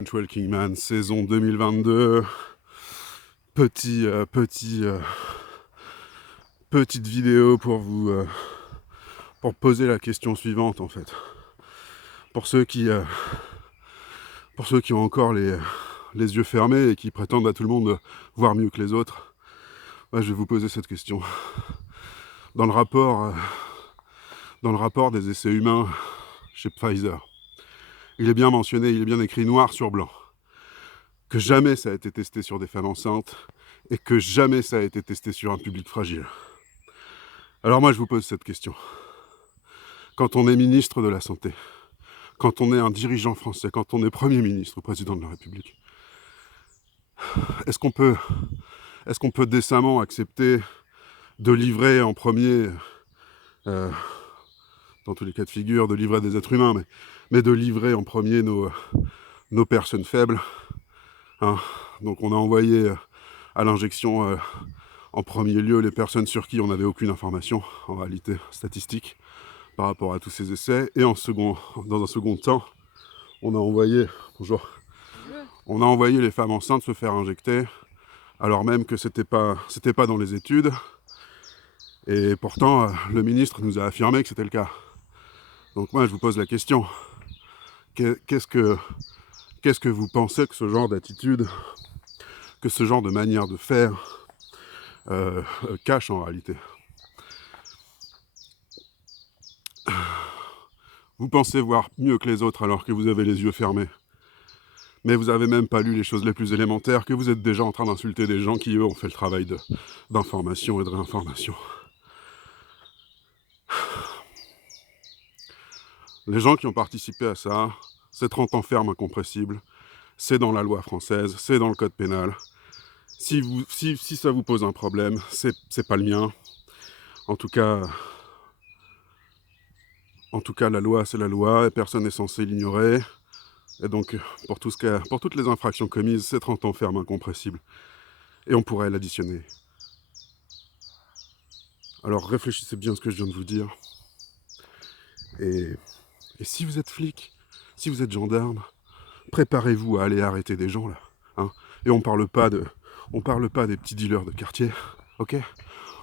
French Walking Man, saison 2022. Petite vidéo pour vous pour poser la question suivante en fait. Pour ceux qui ont encore les yeux fermés et qui prétendent à tout le monde voir mieux que les autres, moi, je vais vous poser cette question. Dans le rapport des essais humains chez Pfizer, il est bien mentionné, il est bien écrit noir sur blanc que jamais ça a été testé sur des femmes enceintes et que jamais ça a été testé sur un public fragile. Alors moi, je vous pose cette question. Quand on est ministre de la Santé, quand on est un dirigeant français, quand on est Premier ministre ou Président de la République, est-ce qu'on peut décemment accepter de livrer en premier, dans tous les cas de figure, de livrer des êtres humains, mais de livrer en premier nos personnes faibles, hein. Donc on a envoyé à l'injection en premier lieu les personnes sur qui on n'avait aucune information, en réalité statistique, par rapport à tous ces essais. Et dans un second temps, on a envoyé les femmes enceintes se faire injecter, alors même que c'était pas dans les études. Et pourtant, le ministre nous a affirmé que c'était le cas. Donc moi, je vous pose la question. Qu'est-ce que vous pensez que ce genre d'attitude, que ce genre de manière de faire cache en réalité? Vous pensez voir mieux que les autres alors que vous avez les yeux fermés. Mais vous n'avez même pas lu les choses les plus élémentaires, que vous êtes déjà en train d'insulter des gens qui, eux, ont fait le travail d'information et de réinformation. Les gens qui ont participé à ça, c'est 30 ans ferme incompressible, c'est dans la loi française, c'est dans le code pénal. Si ça vous pose un problème, c'est pas le mien. En tout cas, la loi, c'est la loi, et personne n'est censé l'ignorer. Et donc, pour toutes les infractions commises, c'est 30 ans ferme incompressible. Et on pourrait l'additionner. Alors réfléchissez bien à ce que je viens de vous dire. Et si vous êtes flic, si vous êtes gendarme, préparez-vous à aller arrêter des gens là. Hein. Et on parle pas des petits dealers de quartier, ok?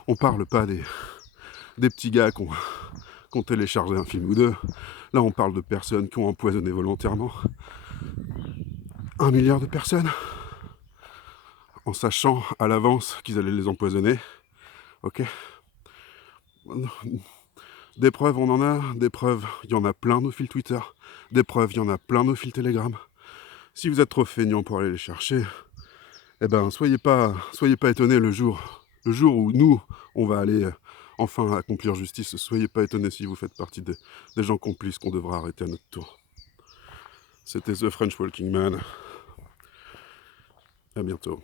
On parle pas des petits gars qui ont téléchargé un film ou deux. Là, on parle de personnes qui ont empoisonné volontairement 1 milliard de personnes, en sachant à l'avance qu'ils allaient les empoisonner, ok? Des preuves, on en a. Des preuves, il y en a plein nos fils Twitter. Des preuves, il y en a plein nos fils Telegram. Si vous êtes trop feignant pour aller les chercher, eh ben, soyez pas étonnés le jour où nous, on va aller enfin accomplir justice. Soyez pas étonnés si vous faites partie des gens complices qu'on devra arrêter à notre tour. C'était The French Walking Man. À bientôt.